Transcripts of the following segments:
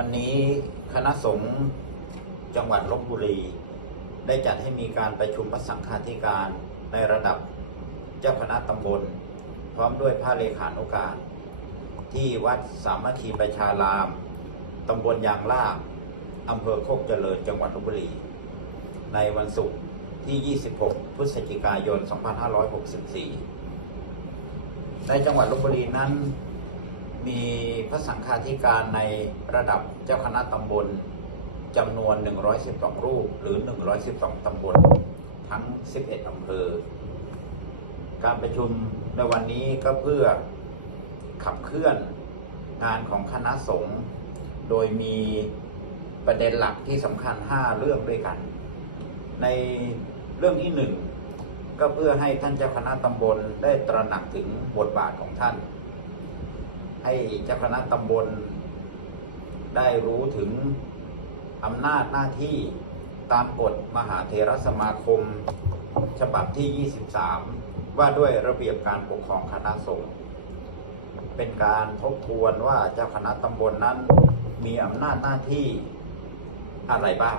วันนี้คณะสงฆ์จังหวัดลบบุรี ได้จัดให้มีการประชุมพระสังฆาธิการในระดับเจ้าคณะตำบล พร้อมด้วยพระเลขานุการ ที่วัดสามัคคีประชาราม ตำบลยางลาบอำเภอโคกเจริญจังหวัดลบบุรี ในวันศุกร์ที่ 26 พฤศจิกายน 2564 ในจังหวัดลบบุรีนั้น มีพระสังฆาธิการในระดับเจ้าคณะตำบลจำนวน 112 รูปหรือ 112 ตำบล ทั้ง 11 อำเภอ การประชุมในวันนี้ก็เพื่อขับเคลื่อนงานของคณะสงฆ์โดยมีประเด็นหลักที่สำคัญ 5 เรื่องด้วยกัน ในเรื่องที่หนึ่งก็เพื่อให้ท่านเจ้าคณะตำบลได้ตระหนักถึงบทบาทของท่าน ให้เจ้าคณะตำบล ได้รู้ถึงอำนาจหน้าที่ตามกฎมหาเถรสมาคม ฉบับที่ 23 ว่าด้วยระเบียบการปกครองคณะสงฆ์เป็นการทบทวนว่าเจ้าคณะตำบลนั้นมีอำนาจหน้าที่อะไรบ้าง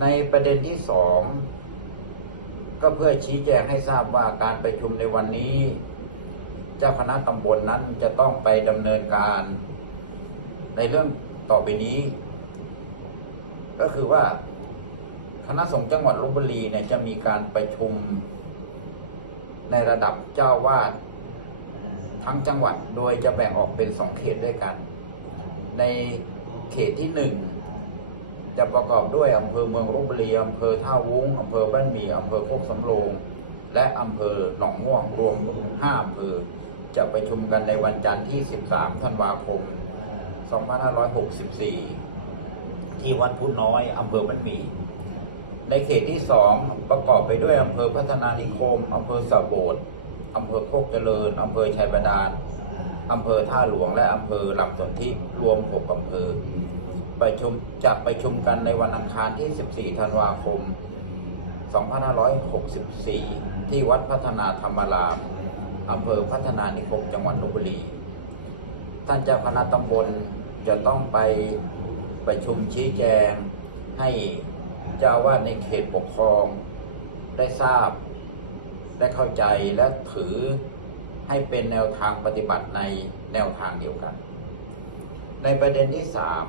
ในประเด็นที่สองก็เพื่อชี้แจงให้ทราบว่าการประชุมในวันนี้ เจ้าคณะตำบลนั้นจะต้องไปดำเนินการ ในเรื่องต่อไปนี้ ก็คือว่าคณะสงฆ์จังหวัดลบบุรีเนี่ยจะมีการประชุม ในระดับเจ้าวาดทั้งจังหวัดโดยจะแบ่งออกเป็นสองเขตด้วยกัน ในเขตที่หนึ่งจะประกอบด้วยอำเภอเมืองลบบุรีอำเภอท่าวุ้งอำเภอบ้านหมี่อำเภอโคกสำโรง และอำเภอหนองม่วงรวม5อำเภอ จะประชุมกันในวันจันทร์ที่ 13 ธันวาคม 2564 ที่วัดพุน้อย อำเภอบ้านมี ในเขตที่ 2 ประกอบไปด้วยอำเภอพัฒนานิคม อำเภอสะโบดอำเภอโคกเจริญ อำเภอชัยบาดาล อำเภอท่าหลวง และอำเภอลำสนธิรวม 6 อำเภอ ประชุมจะประชุมกันในวันอังคารที่ 14 ธันวาคม 2564 ที่วัดพัฒนาธรรมราม อำเภอพัฒนานิคมจังหวัดลบบุรี ท่านเจ้าคณะตำบลจะต้องไปประชุมชี้แจง ให้เจ้าอาวาดในเขตปกครอง ได้ทราบ ได้เข้าใจและถือให้เป็นแนวทางปฏิบัติในแนวทางเดียวกัน ในประเด็นที่สาม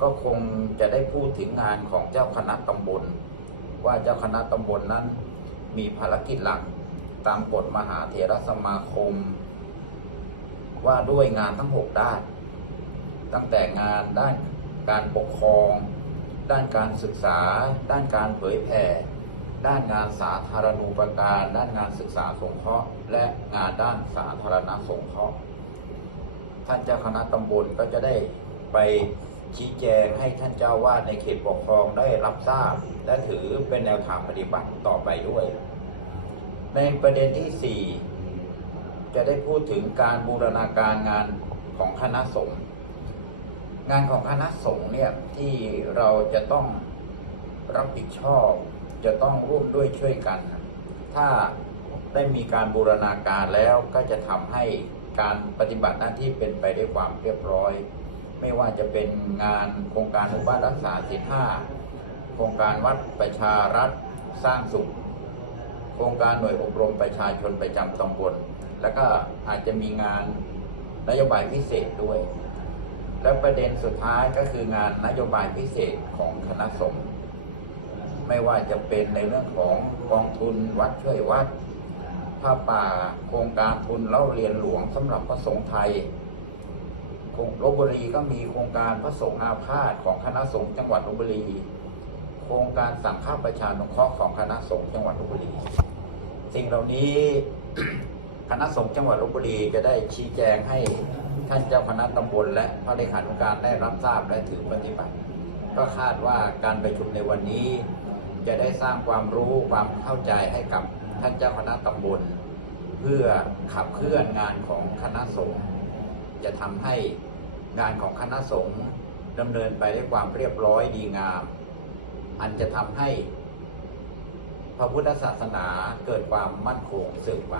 ก็คงจะได้พูดถึงงานของเจ้าคณะตำบล ว่าเจ้าคณะตำบลนั้นมีภารกิจหลัก ตามกฎมหาเถรสมาคม ว่าด้วยงานทั้ง 6 ด้าน ตั้งแต่งานด้านการปกครอง ด้านการศึกษา ด้านการเผยแผ่ด้านงานสาธารณูปการ ด้านงานศึกษาสงเคราะห์ และงานด้านสาธารณสงเคราะห์ ท่านเจ้าคณะตำบลก็จะได้ไปชี้แจงให้ท่านเจ้าวาดในเขตปกครองได้รับทราบ และถือเป็นแนวทางปฏิบัติต่อไปด้วย ในประเด็นที่ 4 จะได้พูดถึงการบูรณาการงานของคณะสงฆ์งานของคณะสงฆ์เนี่ยที่เราจะต้องรับผิดชอบ จะต้องร่วมด้วยช่วยกัน ถ้าได้มีการบูรณาการแล้วก็จะทำให้การปฏิบัติหน้าที่เป็นไปด้วยความเรียบร้อย ไม่ว่าจะเป็นงานโครงการหมู่บ้านรักษาศีลห้าโครงการวัดประชารัฐสร้างสุข โครงการหน่วยอบรมประชาชนประจำตำบลแล้วก็อาจจะมีงานนโยบายพิเศษด้วย และประเด็นสุดท้ายก็คืองานนโยบายพิเศษของคณะสงฆ์ไม่ว่าจะเป็นในเรื่องของกองทุนวัดช่วยวัดผ้าป่าโครงการทุนเล่าเรียนหลวงสำหรับพระสงฆ์ไทยโรงลบบุรีก็มีโครงการพระสงฆ์อาพาธของคณะสงฆ์จังหวัดลบบุรี โครงการสั่งข้าประชานุเคราะห์ของคณะสงฆ์จังหวัดลบบุรี สิ่งเหล่านี้คณะสงฆ์จังหวัดลบบุรีจะได้ชี้แจงให้ท่านเจ้าคณะตำบลและพระเลขานุการได้รับทราบและถือปฏิบัติ ก็คาดว่าการประชุมในวันนี้ จะได้สร้างความรู้ความเข้าใจให้กับท่านเจ้าคณะตำบล เพื่อขับเคลื่อนงานของคณะสงฆ์จะทำให้งานของคณะสงฆ์ดำเนินไปด้วยความเรียบร้อยดีงาม อันจะทำให้พระพุทธศาสนาเกิดความมั่นคงสืบไป